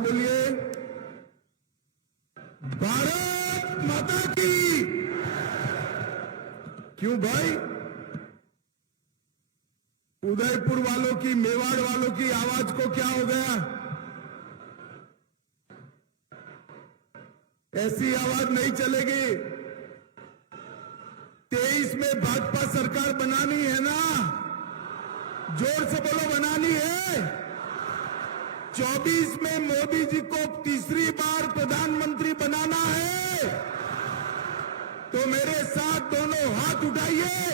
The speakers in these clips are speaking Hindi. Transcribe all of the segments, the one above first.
बोलिए। भारत माता की। क्यों भाई? उदयपुर वालों की, मेवाड़ वालों की आवाज को क्या हो गया? ऐसी आवाज नहीं चलेगी। 23 में भाजपा सरकार बनानी है ना? जोर से बोलो, बनानी है। 24 में मोदी जी को तीसरी बार प्रधानमंत्री बनाना है। तो मेरे साथ दोनों हाथ उठाइए,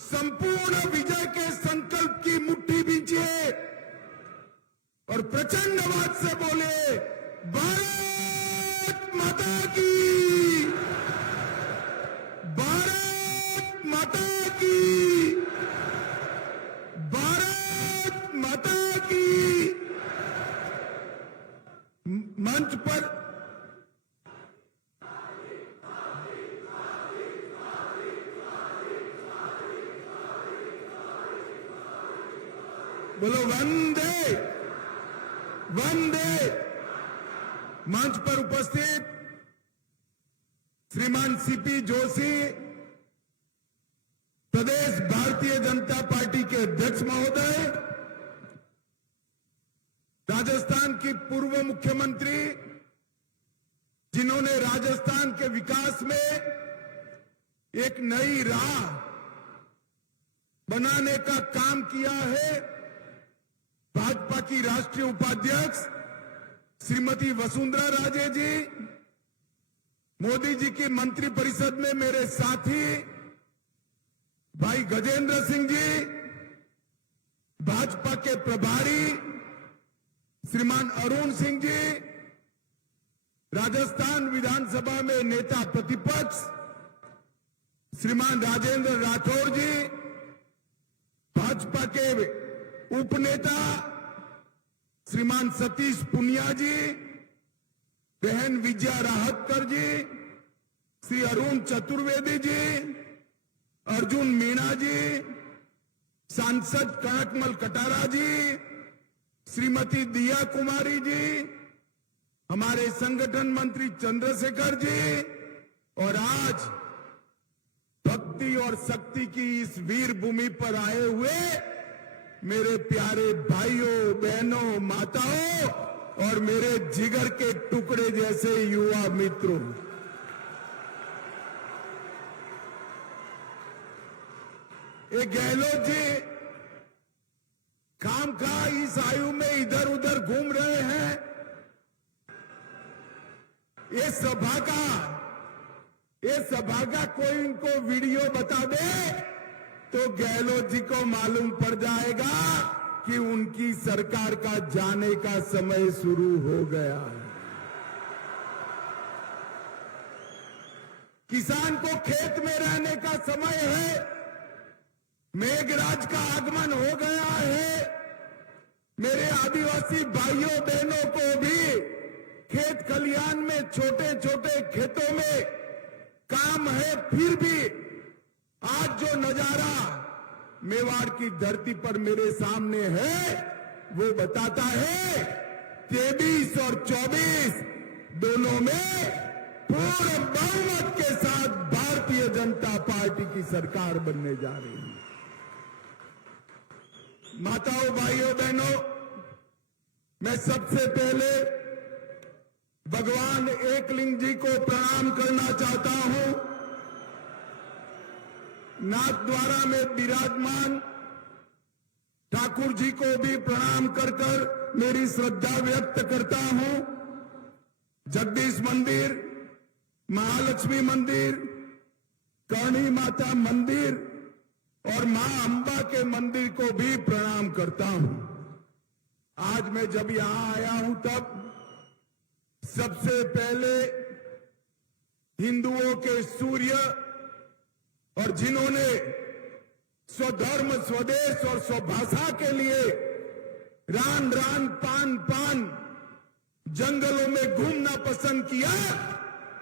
संपूर्ण विजय के संकल्प की मुट्ठी बींचिए और प्रचंड आवाज से बोले, भारत माता की, भारत माता की, भारत माता की। मंच पर बोलो वंदे वंदे। मंच पर उपस्थित श्रीमान सीपी जोशी, प्रदेश भारतीय जनता पार्टी के अध्यक्ष महोदय, राजस्थान की पूर्व मुख्यमंत्री, जिन्होंने राजस्थान के विकास में एक नई राह बनाने का काम किया है, भाजपा की राष्ट्रीय उपाध्यक्ष श्रीमती वसुंधरा राजे जी, मोदी जी की मंत्रिपरिषद में मेरे साथी भाई गजेंद्र सिंह जी, भाजपा के प्रभारी श्रीमान अरुण सिंह जी, राजस्थान विधानसभा में नेता प्रतिपक्ष श्रीमान राजेंद्र राठौर जी, भाजपा के उपनेता श्रीमान सतीश पुनिया जी, बहन विजया राहतकर जी, श्री अरुण चतुर्वेदी जी, अर्जुन मीणा जी, सांसद कनकमल कटारा जी, श्रीमती दिया कुमारी जी, हमारे संगठन मंत्री चंद्रशेखर जी, और आज भक्ति और शक्ति की इस वीर भूमि पर आए हुए मेरे प्यारे भाइयों बहनों माताओं और मेरे जिगर के टुकड़े जैसे युवा मित्रों, ये गहलोत जी काम का इस आयु में इधर उधर घूम रहे हैं। ये सभा का कोई इनको वीडियो बता दे तो गहलोत जी को मालूम पड़ जाएगा कि उनकी सरकार का जाने का समय शुरू हो गया है। किसान को खेत में रहने का समय है, मेघराज का आगमन हो गया है। मेरे आदिवासी भाइयों बहनों को भी खेत खलिहान में छोटे छोटे खेतों में काम है, फिर भी आज जो नजारा मेवाड़ की धरती पर मेरे सामने है वो बताता है 23 और 24 दोनों में पूर्ण बहुमत के साथ भारतीय जनता पार्टी की सरकार बनने जा रही है। माताओं भाइयों बहनों, मैं सबसे पहले भगवान एकलिंग जी को प्रणाम करना चाहता हूं। नाथद्वारा में विराजमान ठाकुर जी को भी प्रणाम कर कर मेरी श्रद्धा व्यक्त करता हूं। जगदीश मंदिर, महालक्ष्मी मंदिर, करणी माता मंदिर और मां अंबा के मंदिर को भी प्रणाम करता हूं। आज मैं जब यहां आया हूं तब सबसे पहले हिंदुओं के सूर्य और जिन्होंने स्वधर्म स्वदेश और स्वभाषा के लिए रान रान पान पान जंगलों में घूमना पसंद किया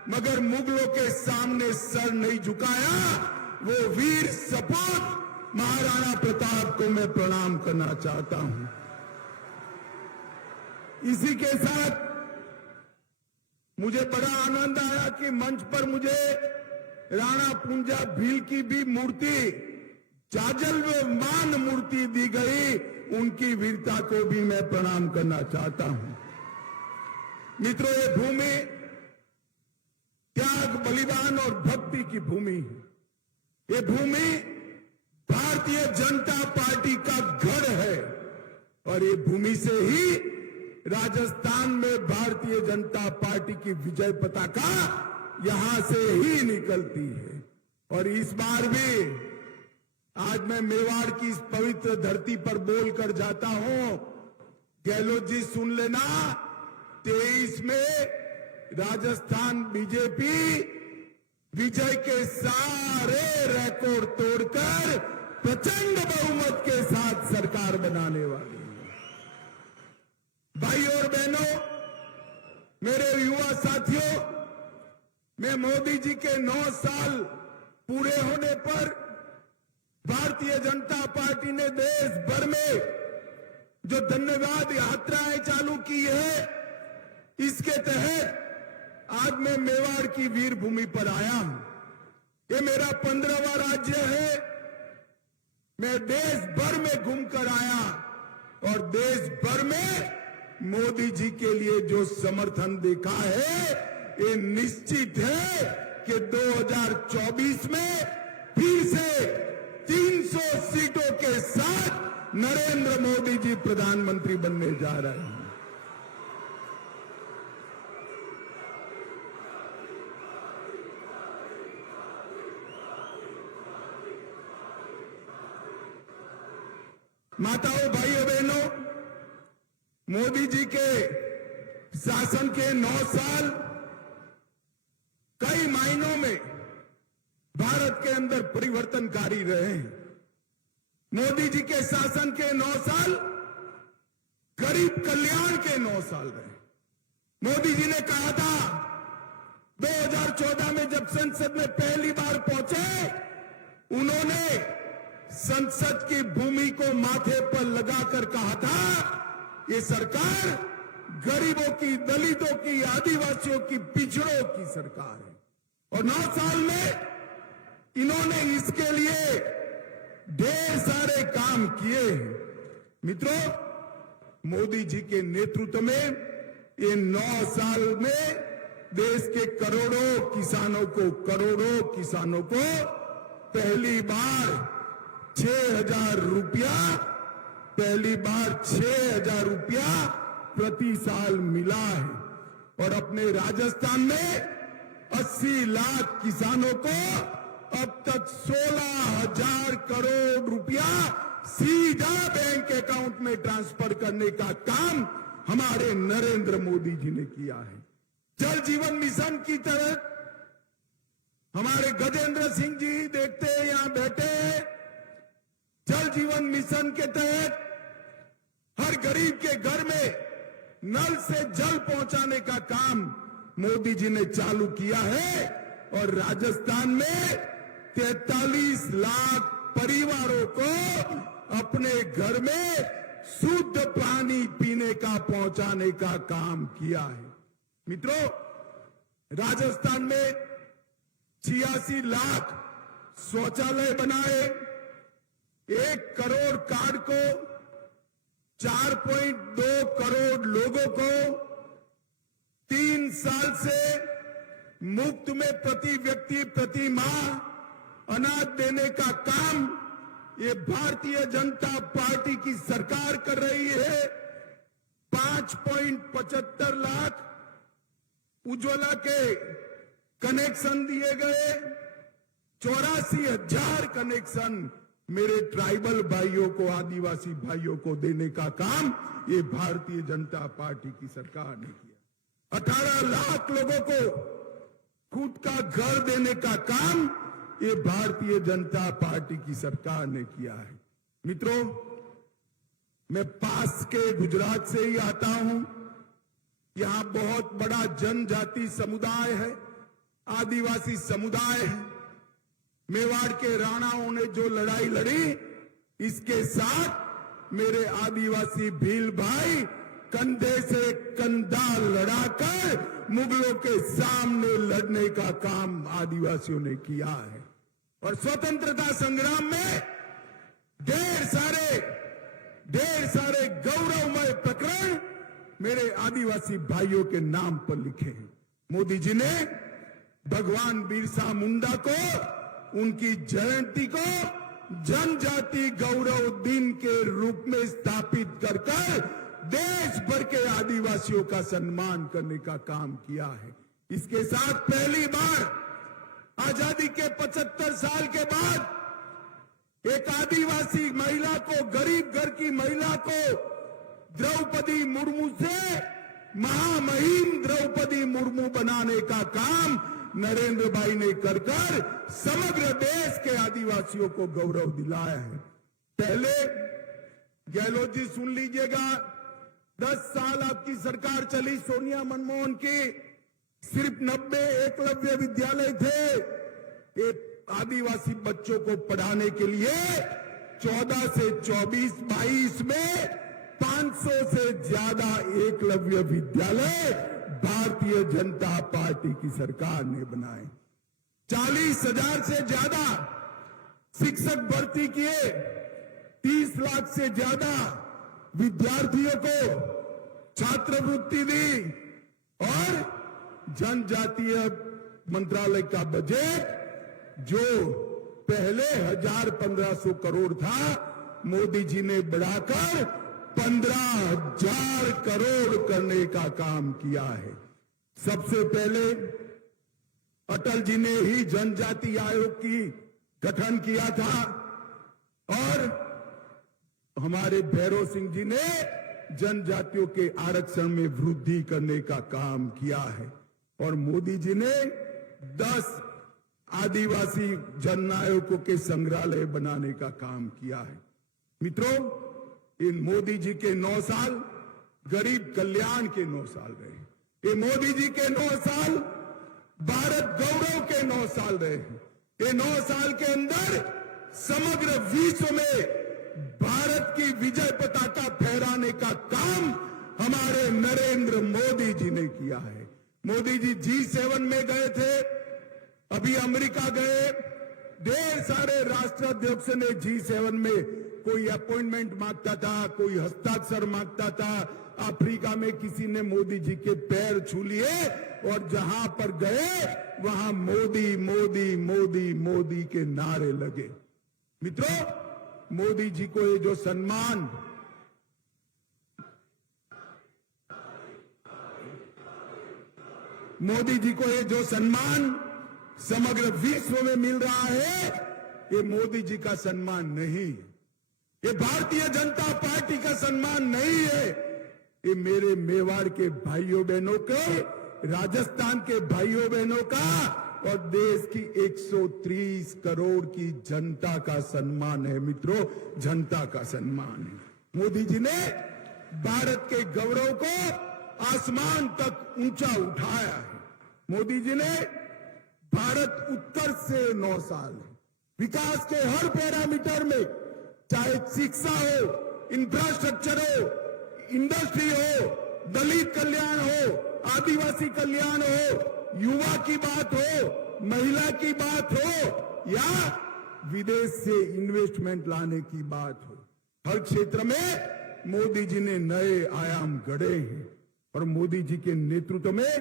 मगर मुगलों के सामने सर नहीं झुकाया, वो वीर सपूत महाराणा प्रताप को मैं प्रणाम करना चाहता हूं। इसी के साथ मुझे बड़ा आनंद आया कि मंच पर मुझे राणा पुंजा भील की भी मूर्ति, जाजलमान मूर्ति दी गई। उनकी वीरता को भी मैं प्रणाम करना चाहता हूं। मित्रों, ये भूमि त्याग, बलिदान और भक्ति की भूमि है। ये भूमि भारतीय जनता पार्टी का गढ़ है और ये भूमि से ही राजस्थान में भारतीय जनता पार्टी की विजय पताका यहां से ही निकलती है। और इस बार भी आज मैं मेवाड़ की इस पवित्र धरती पर बोलकर जाता हूं, गहलोत जी सुन लेना, 23 में राजस्थान बीजेपी विजय के सारे रिकॉर्ड तोड़कर प्रचंड बहुमत के साथ सरकार बनाने वाली है। भाई और बहनों, मेरे युवा साथियों, मैं मोदी जी के 9 साल पूरे होने पर भारतीय जनता पार्टी ने देश भर में जो धन्यवाद यात्राएं चालू की है, इसके तहत आज मैं मेवाड़ की वीर भूमि पर आया हूं। ये मेरा 15वां राज्य है। मैं देश भर में घूमकर आया और देश भर में मोदी जी के लिए जो समर्थन देखा है, ये निश्चित है कि 2024 में फिर से 300 सीटों के साथ नरेंद्र मोदी जी प्रधानमंत्री बनने जा रहे हैं। माताओं, भाइयों, बहनों, मोदी जी के शासन के 9 साल कई मायनों में भारत के अंदर परिवर्तनकारी रहे हैं। मोदी जी के शासन के 9 साल गरीब कल्याण के 9 साल रहे। मोदी जी ने कहा था 2014 में जब संसद में पहली बार पहुंचे, उन्होंने संसद की भूमि को माथे पर लगाकर कहा था, ये सरकार गरीबों की, दलितों की, आदिवासियों की, पिछड़ों की सरकार है। और 9 साल में इन्होंने इसके लिए ढेर सारे काम किए हैं। मित्रों, मोदी जी के नेतृत्व में ये 9 साल में देश के करोड़ों किसानों को पहली बार 6,000 रुपया प्रति साल मिला है। और अपने राजस्थान में 80 लाख किसानों को अब तक 16,000 करोड़ रुपया सीधा बैंक अकाउंट में ट्रांसफर करने का काम हमारे नरेंद्र मोदी जी ने किया है। जल जीवन मिशन की तरह हमारे गजेंद्र सिंह जी देखते हैं यहां बैठे, जल जीवन मिशन के तहत हर गरीब के घर में नल से जल पहुंचाने का काम मोदी जी ने चालू किया है। और राजस्थान में 43 लाख परिवारों को अपने घर में शुद्ध पानी पीने का पहुंचाने का काम किया है। मित्रों, राजस्थान में 86 लाख शौचालय बनाए, 1 करोड़ कार्ड को 4.2 करोड़ लोगों को 3 साल से मुफ्त में प्रति व्यक्ति प्रति माह अनाज देने का काम ये भारतीय जनता पार्टी की सरकार कर रही है। 5.75 लाख उज्ज्वला के कनेक्शन दिए गए, 84,000 कनेक्शन मेरे ट्राइबल भाइयों को, आदिवासी भाइयों को देने का काम ये भारतीय जनता पार्टी की सरकार ने किया। 18 लाख लोगों को खुद का घर देने का काम ये भारतीय जनता पार्टी की सरकार ने किया है। मित्रों, मैं पास के गुजरात से ही आता हूं। यहां बहुत बड़ा जनजाति समुदाय है, आदिवासी समुदाय है। मेवाड़ के राणाओं ने जो लड़ाई लड़ी, इसके साथ मेरे आदिवासी भील भाई कंधे से कंधा लड़ाकर मुगलों के सामने लड़ने का काम आदिवासियों ने किया है। और स्वतंत्रता संग्राम में ढेर सारे गौरवमय प्रकरण मेरे आदिवासी भाइयों के नाम पर लिखे हैं। मोदी जी ने भगवान बिरसा मुंडा को, उनकी जयंती को जनजाति गौरव दिन के रूप में स्थापित कर देश भर के आदिवासियों का सम्मान करने का काम किया है। इसके साथ पहली बार आजादी के 75 साल के बाद एक आदिवासी महिला को, गरीब घर की महिला को द्रौपदी मुर्मू से महामहिम द्रौपदी मुर्मू बनाने का काम नरेंद्र भाई ने कर समग्र देश के आदिवासियों को गौरव दिलाया है। पहले गहलोत जी सुन लीजिएगा, 10 साल आपकी सरकार चली सोनिया मनमोहन की, सिर्फ 90 एकलव्य विद्यालय थे। एक आदिवासी बच्चों को पढ़ाने के लिए 14 से 24-22 में 500 से ज्यादा एकलव्य विद्यालय भारतीय जनता पार्टी की सरकार ने बनाए। 40,000 से ज्यादा शिक्षक भर्ती किए, 30 लाख से ज्यादा विद्यार्थियों को छात्रवृत्ति दी और जनजातीय मंत्रालय का बजट जो पहले 1,000-1,500 करोड़ था, मोदी जी ने बढ़ाकर 15,000 करोड़ करने का काम किया है। सबसे पहले अटल जी ने ही जनजाति आयोग की गठन किया था और हमारे भैरव सिंह जी ने जनजातियों के आरक्षण में वृद्धि करने का काम किया है। और मोदी जी ने 10 आदिवासी जन आयोगों के संग्रहालय बनाने का काम किया है। मित्रों, इन मोदी जी के 9 साल गरीब कल्याण के 9 साल रहे। ये मोदी जी के 9 साल भारत गौरव के 9 साल रहे। ये 9 साल के अंदर समग्र विश्व में भारत की विजय पताका फहराने का काम हमारे नरेंद्र मोदी जी ने किया है। मोदी जी G7 में गए थे, अभी अमेरिका गए, ढेर सारे राष्ट्राध्यक्ष ने G7 में कोई अपॉइंटमेंट मांगता था, कोई हस्ताक्षर मांगता था। अफ्रीका में किसी ने मोदी जी के पैर छू लिए और जहां पर गए वहां मोदी मोदी मोदी मोदी के नारे लगे। मित्रों, मोदी जी को ये जो सम्मान समग्र विश्व में मिल रहा है, ये मोदी जी का सम्मान नहीं है, ये भारतीय जनता पार्टी का सम्मान नहीं है। ये मेरे मेवाड़ के भाइयों बहनों के, राजस्थान के भाइयों बहनों का और देश की 130 करोड़ की जनता का सम्मान है। मित्रों, जनता का सम्मान है। मोदी जी ने भारत के गौरव को आसमान तक ऊंचा उठाया है। मोदी जी ने भारत उत्तर से 9 साल विकास के हर पैरामीटर में, चाहे शिक्षा हो, इंफ्रास्ट्रक्चर हो, इंडस्ट्री हो, दलित कल्याण हो, आदिवासी कल्याण हो, युवा की बात हो, महिला की बात हो या विदेश से इन्वेस्टमेंट लाने की बात हो, हर क्षेत्र में मोदी जी ने नए आयाम गढ़े हैं। और मोदी जी के नेतृत्व में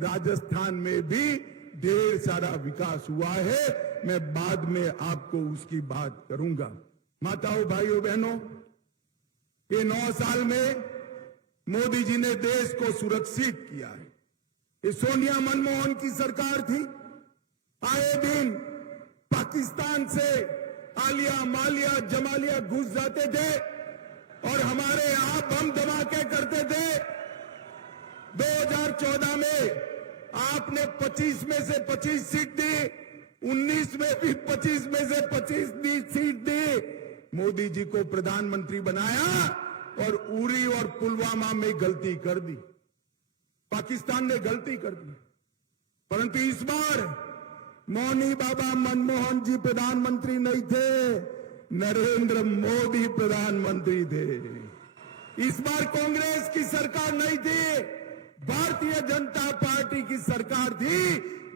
राजस्थान में भी ढेर सारा विकास हुआ है। मैं बाद में आपको उसकी बात करूंगा। माताओं, भाइयों, बहनों, ये 9 साल में मोदी जी ने देश को सुरक्षित किया है। ये सोनिया मनमोहन की सरकार थी, आए दिन पाकिस्तान से आलिया मालिया जमालिया घुस जाते थे और हमारे यहां बम धमाके करते थे। 2014 में आपने 25 में से 25 सीट दी, 19 में भी 25 में से 25 सीट दी। मोदी जी को प्रधानमंत्री बनाया और उरी और पुलवामा में गलती कर दी, पाकिस्तान ने गलती कर दी। परंतु इस बार मौनी बाबा मनमोहन जी प्रधानमंत्री नहीं थे, नरेंद्र मोदी प्रधानमंत्री थे। इस बार कांग्रेस की सरकार नहीं थी, भारतीय जनता पार्टी की सरकार थी।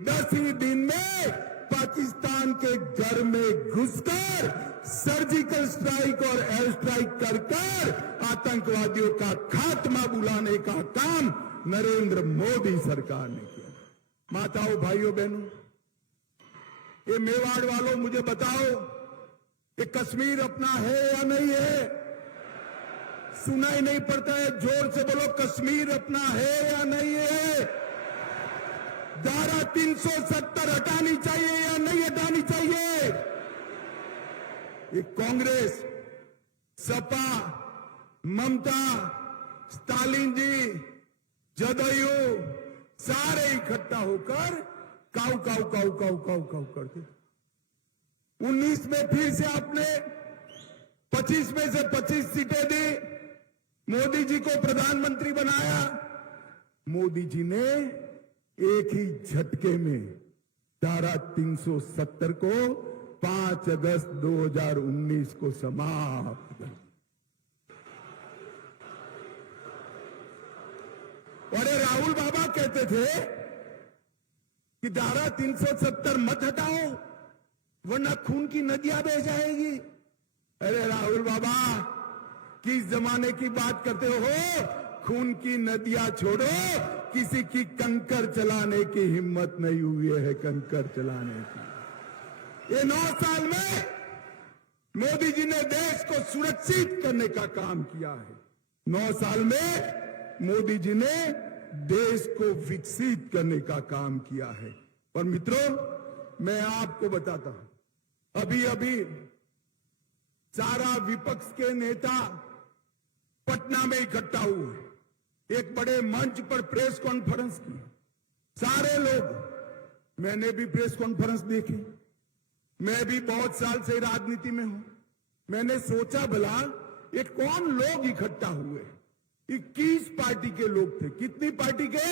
10 ही दिन में पाकिस्तान के घर में घुसकर सर्जिकल स्ट्राइक और एयर स्ट्राइक कर आतंकवादियों का खात्मा बुलाने का काम नरेंद्र मोदी सरकार ने किया। माताओं, भाइयों, बहनों, ये मेवाड़ वालों मुझे बताओ, ये कश्मीर अपना है या नहीं है? सुनाई नहीं पड़ता है, जोर से बोलो, कश्मीर अपना है या नहीं है? धारा 370 हटानी चाहिए या नहीं हटानी चाहिए? ये कांग्रेस, सपा, ममता, स्टालिन जी, जदयू सारे इकट्ठा होकर काऊ काऊ काऊ काऊ काऊ काऊ करते। 19 में फिर से आपने 25 में से 25 सीटें दी, मोदी जी को प्रधानमंत्री बनाया। मोदी जी ने एक ही झटके में धारा 370 को 5 अगस्त 2019 को समाप्त कर। और राहुल बाबा कहते थे कि धारा 370 मत हटाओ वरना खून की नदियां बह जाएगी। अरे राहुल बाबा, किस जमाने की बात करते हो? खून की नदियां छोड़ो, किसी की कंकर चलाने की हिम्मत नहीं हुई है, कंकर चलाने की। ये 9 साल में मोदी जी ने देश को सुरक्षित करने का काम किया है। 9 साल में मोदी जी ने देश को विकसित करने का काम किया है। पर मित्रों, मैं आपको बताता हूं, अभी अभी सारा विपक्ष के नेता पटना में इकट्ठा हुए, एक बड़े मंच पर प्रेस कॉन्फ्रेंस की। सारे लोग, मैंने भी प्रेस कॉन्फ्रेंस देखी, मैं भी बहुत साल से राजनीति में हूं। मैंने सोचा भला ये कौन लोग इकट्ठा हुए? 21 पार्टी के लोग थे। कितनी पार्टी के?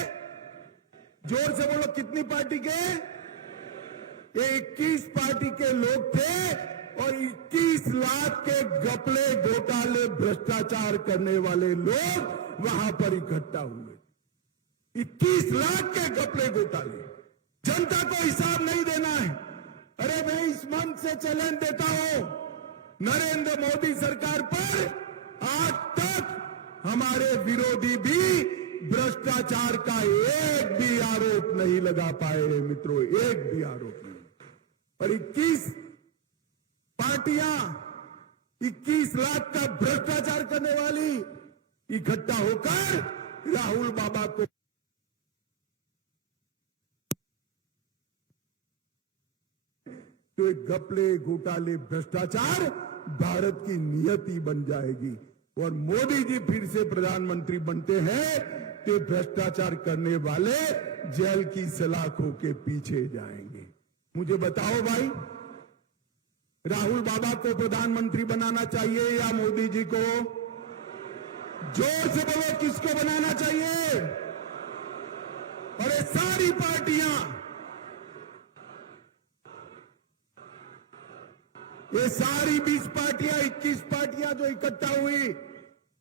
जोर से बोलो, कितनी पार्टी के? ये 21 पार्टी के लोग थे और 21 लाख के घपले, घोटाले, भ्रष्टाचार करने वाले लोग वहां पर इकट्ठा हुए। 21 लाख के घपले, घोटाले, जनता को हिसाब नहीं देना है। अरे मैं इस मंच से चैलेंज देता हूं, नरेंद्र मोदी सरकार पर आज तक हमारे विरोधी भी भ्रष्टाचार का एक भी आरोप नहीं लगा पाए मित्रों, एक भी आरोप नहीं। और 21 पार्टियां 21 लाख का भ्रष्टाचार करने वाली इकट्ठा होकर राहुल बाबा को तो एक घपले, घोटाले, भ्रष्टाचार भारत की नियति बन जाएगी। और मोदी जी फिर से प्रधानमंत्री बनते हैं तो भ्रष्टाचार करने वाले जेल की सलाखों के पीछे जाएंगे। मुझे बताओ भाई, राहुल बाबा को प्रधानमंत्री बनाना चाहिए या मोदी जी को? जोर से बोलो, किसको बनाना चाहिए? और ये सारी पार्टियां, ये सारी 20 पार्टियां, 21 पार्टियां जो इकट्ठा हुई,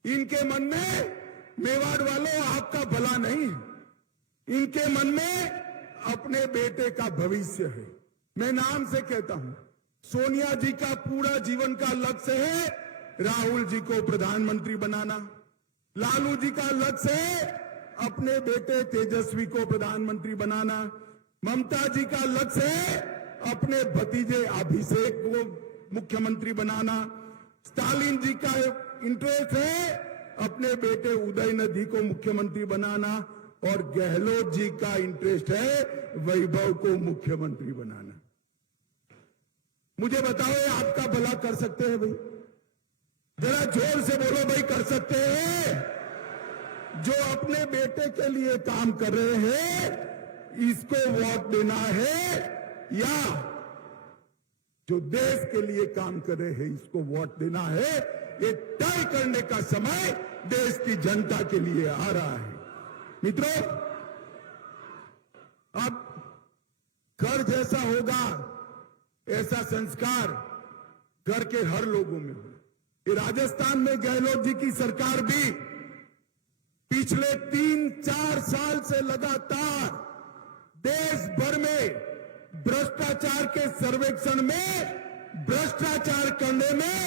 इनके मन में, मेवाड़ वालों, आपका भला नहीं, इनके मन में अपने बेटे का भविष्य है। मैं नाम से कहता हूं, सोनिया जी का पूरा जीवन का लक्ष्य है राहुल जी को प्रधानमंत्री बनाना। लालू जी का लक्ष्य है अपने बेटे तेजस्वी को प्रधानमंत्री बनाना। ममता जी का लक्ष्य है अपने भतीजे अभिषेक को मुख्यमंत्री बनाना। स्टालिन जी का इंटरेस्ट है अपने बेटे उदयनिधि को मुख्यमंत्री बनाना। और गहलोत जी का इंटरेस्ट है वैभव को मुख्यमंत्री बनाना। मुझे बताओ, ये आपका भला कर सकते हैं भाई? जरा जोर से बोलो भाई, कर सकते हैं? जो अपने बेटे के लिए काम कर रहे हैं, इसको वोट देना है, या जो देश के लिए काम कर रहे हैं, इसको वोट देना है? ये तय करने का समय देश की जनता के लिए आ रहा है। मित्रों, अब घर जैसा होगा ऐसा संस्कार घर के हर लोगों में हो। ये राजस्थान में गहलोत जी की सरकार भी पिछले 3-4 साल से लगातार देश भर में भ्रष्टाचार के सर्वेक्षण में भ्रष्टाचार करने में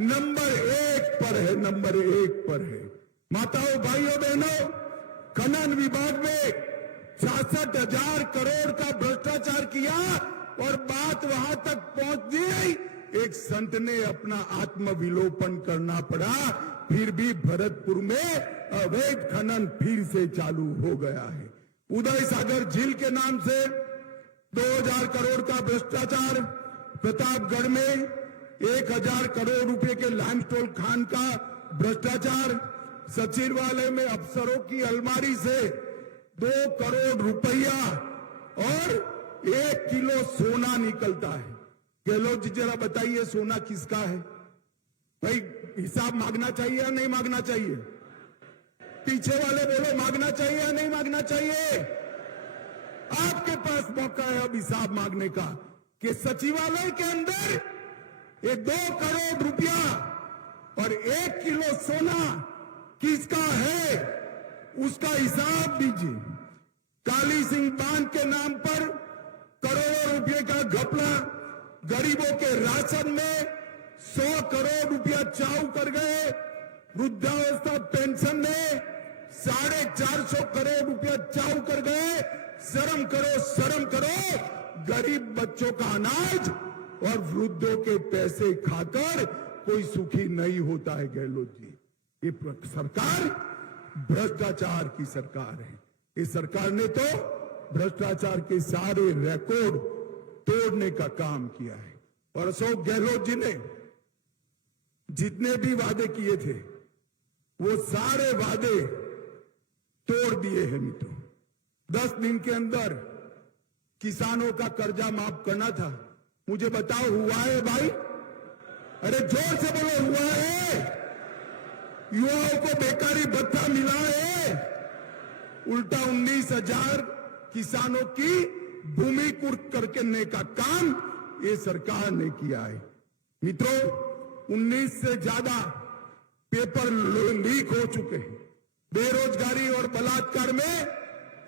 नंबर 1 पर है, नंबर 1 पर है। माताओं भाइयों बहनों, खनन विभाग में 66,000 करोड़ का भ्रष्टाचार किया और बात वहां तक पहुंच गई, एक संत ने अपना आत्मविलोपन करना पड़ा, फिर भी भरतपुर में अवैध खनन फिर से चालू हो गया है। उदय सागर झील के नाम से 2000 करोड़ का भ्रष्टाचार, प्रतापगढ़ में 1000 करोड़ रुपए के लाइमस्टोन खान का भ्रष्टाचार, सचिवालय में अफसरों की अलमारी से 2 करोड़ रुपया और 1 किलो सोना निकलता है। गहलोत जी जरा बताइए सोना किसका है? भाई हिसाब मांगना चाहिए या नहीं मांगना चाहिए? पीछे वाले बोलो मांगना चाहिए या नहीं मांगना चाहिए? आपके पास मौका है अब हिसाब मांगने का कि सचिवालय के अंदर ये 2 करोड़ रुपया और 1 किलो सोना किसका है, उसका हिसाब दीजिए। काली सिंह बांध के नाम पर करोड़ों रुपए का घपला, गरीबों के राशन में 100 करोड़ रुपया चाऊ कर गए, वृद्धावस्था पेंशन में 450 करोड़ रुपया चाऊ कर गए। शर्म करो, शर्म करो, गरीब बच्चों का अनाज और वृद्धों के पैसे खाकर कोई सुखी नहीं होता है। गहलोत जी, ये सरकार भ्रष्टाचार की सरकार है। इस सरकार ने तो भ्रष्टाचार के सारे रिकॉर्ड तोड़ने का काम किया है। और अशोक गहलोत जी ने जितने भी वादे किए थे वो सारे वादे तोड़ दिए हैं मित्रों। 10 दिन के अंदर किसानों का कर्जा माफ करना था, मुझे बताओ हुआ है भाई? अरे जोर से बोलो, हुआ है? युवाओं को बेकारी भत्ता मिला है? उल्टा 19,000 किसानों की भूमि कुर्क करने का काम ये सरकार ने किया है। मित्रों, 19 से ज्यादा पेपर लीक हो चुके हैं। बेरोजगारी और बलात्कार में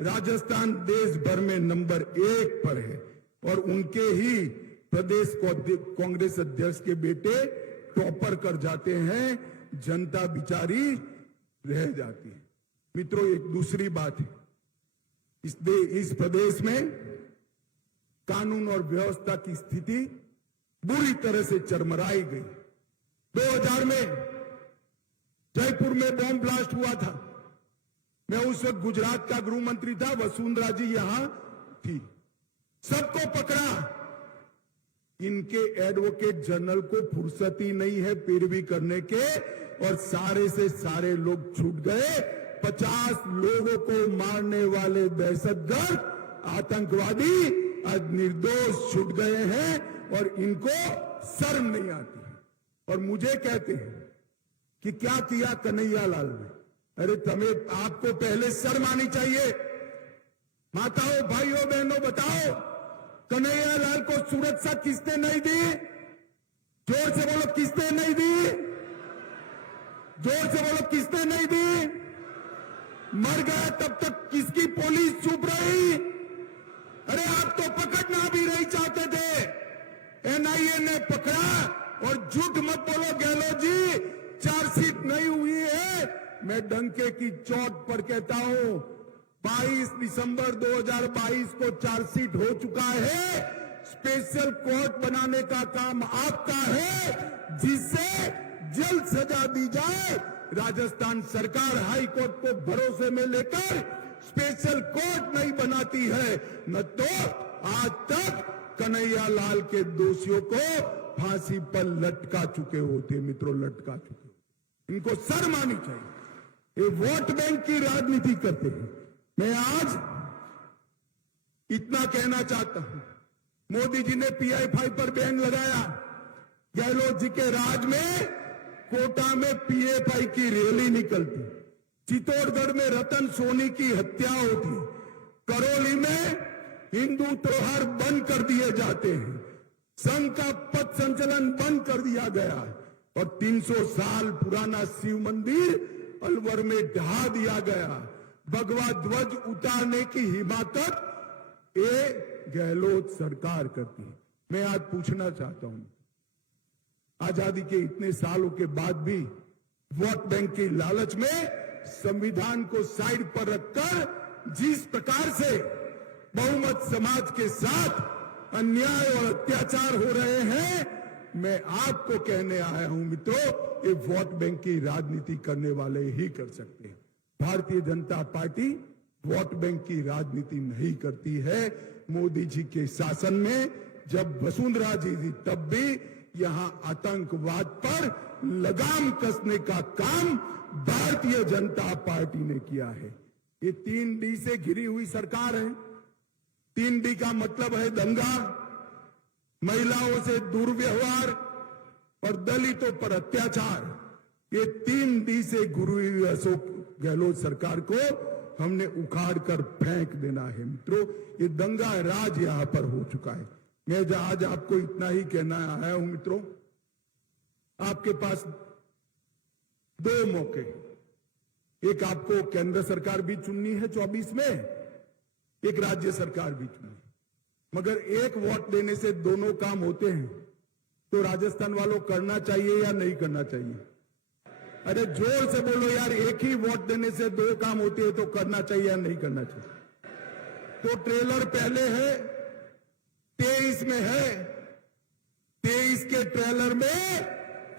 राजस्थान देश भर में नंबर 1 पर है और उनके ही प्रदेश कांग्रेस अध्यक्ष के बेटे टॉपर कर जाते हैं, जनता बिचारी रह जाती है। मित्रों, एक दूसरी बात है, इस प्रदेश में कानून और व्यवस्था की स्थिति बुरी तरह से चरमराई गई। 2000 में जयपुर में बॉम्ब ब्लास्ट हुआ था। मैं उस वक्त गुजरात का गृह मंत्री था, वसुंधरा जी यहां थी। सबको पकड़ा। इनके एडवोकेट जनरल को फुर्सत ही नहीं है पैरवी करने के और सारे से सारे लोग छूट गए। 50 लोगों को मारने वाले दहशतगर्द आतंकवादी आज निर्दोष छूट गए हैं और इनको शर्म नहीं आती है। और मुझे कहते हैं कि क्या किया कन्हैया लाल ने? अरे आपको पहले शर्म आनी चाहिए। माताओं भाइयों बहनों बताओ, कन्हैया लाल को सुरक्षा किसने नहीं दी? जोर से बोलो, किसने नहीं दी? जोर से बोलो, किसने नहीं दी? मर गया तब तक किसकी पुलिस चुप रही? अरे आप तो पकड़ना भी नहीं चाहते थे, एनआईए ने पकड़ा। और झूठ मत बोलो गहलोत जी, चार्जशीट नहीं हुई है। मैं डंके की चोट पर कहता हूं, 22 दिसंबर 2022 को चार्जशीट हो चुका है। स्पेशल कोर्ट बनाने का काम आपका है, जिससे जल्द सजा दी जाए। राजस्थान सरकार हाई कोर्ट को भरोसे में लेकर स्पेशल कोर्ट नहीं बनाती है, न तो आज तक कन्हैया लाल के दोषियों को फांसी पर लटका चुके होते। मित्रों, लटका चुके। इनको शर्म आनी चाहिए। ये वोट बैंक की राजनीति करते हैं। मैं आज इतना कहना चाहता हूं, मोदी जी ने PI5 पर बैन लगाया। गहलोत जी के राज में कोटा में PI5 की रैली निकलती, चित्तौड़गढ़ में रतन सोनी की हत्या होती, करौली में हिंदू त्योहार बंद कर दिए जाते हैं, संघ का पथ संचलन बंद कर दिया गया है और 300 साल पुराना शिव मंदिर अलवर में ढहा दिया गया। भगवा ध्वज उतारने की हिमाकत ये गहलोत सरकार करती है। मैं आज पूछना चाहता हूं, आजादी के इतने सालों के बाद भी वोट बैंक की लालच में संविधान को साइड पर रखकर जिस प्रकार से बहुमत समाज के साथ अन्याय और अत्याचार हो रहे हैं, मैं आपको कहने आया हूं मित्रों, ये वोट बैंक की राजनीति करने वाले ही कर सकते हैं। Bharatiya Janata party vote bank की राजनीति नहीं करती है। मोदी जी के शासन में जब वसुंधरा जी थी तब भी यहां आतंकवाद पर लगाम कसने का काम भारतीय जनता पार्टी ने किया है। ये 3D से घिरी हुई सरकार है। 3D का मतलब है दंगा, महिलाओं से दुर्व्यवहार और दलितों पर अत्याचार। ये 3D से घिरी हुई अशोक गहलोत सरकार को हमने उखाड़ कर फेंक देना है। मित्रों, ये दंगा राज यहां पर हो चुका है। मैं आज आपको इतना ही कहना आया हूं मित्रों, आपके पास 2 मौके, एक आपको केंद्र सरकार भी चुननी है 24 में, एक राज्य सरकार भी चुननी है। मगर एक वोट देने से दोनों काम होते हैं, तो राजस्थान वालों करना चाहिए या नहीं करना चाहिए? अरे जोर से बोलो यार, एक ही वोट देने से 2 काम होते हैं तो करना चाहिए या नहीं करना चाहिए? तो ट्रेलर पहले है, 23 में है। 23 के ट्रेलर में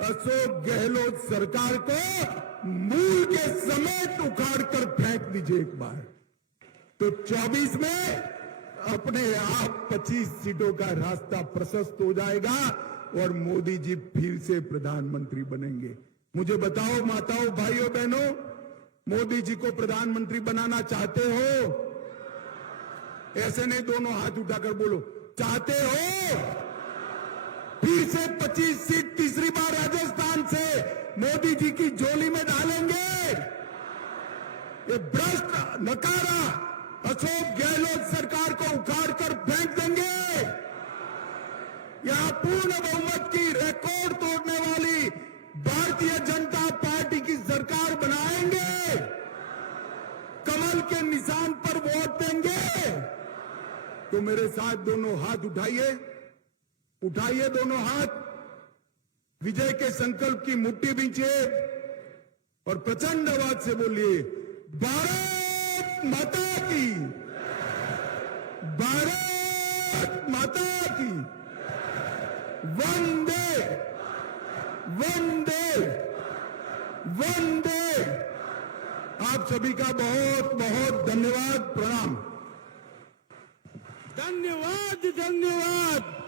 अशोक गहलोत सरकार को मूल के समेत उखाड़ कर फेंक दीजिए एक बार। तो 24 में अपने आप 25 सीटों का रास्ता प्रशस्त हो जाएगा और मोदी जी फिर से प्रधानमंत्री बनेंगे। मुझे बताओ माताओं, भाइयों, बहनों, मोदी जी को प्रधानमंत्री बनाना चाहते हो? ऐसे नहीं, दोनों हाथ उठाकर बोलो, चाहते हो? फिर से 25 सीट तीसरी बार राजस्थान से मोदी जी की झोली में डालेंगे? ये भ्रष्ट नकारा अशोक गहलोत सरकार को उखाड़ कर फेंक देंगे। यहां पूर्ण बहुमत की रिकॉर्ड तोड़ने वाली भारतीय जनता पार्टी की सरकार बनाएंगे। कमल के निशान पर वोट देंगे। तो मेरे साथ दोनों हाथ उठाइए, उठाइए दोनों हाथ, विजय के संकल्प की मुट्ठी बींचिए और प्रचंड आवाज से बोलिए, भारत माता की, भारत माता की, वंदे वंदे वंदे। आप सभी का बहुत बहुत धन्यवाद, प्रणाम। धन्यवाद, धन्यवाद।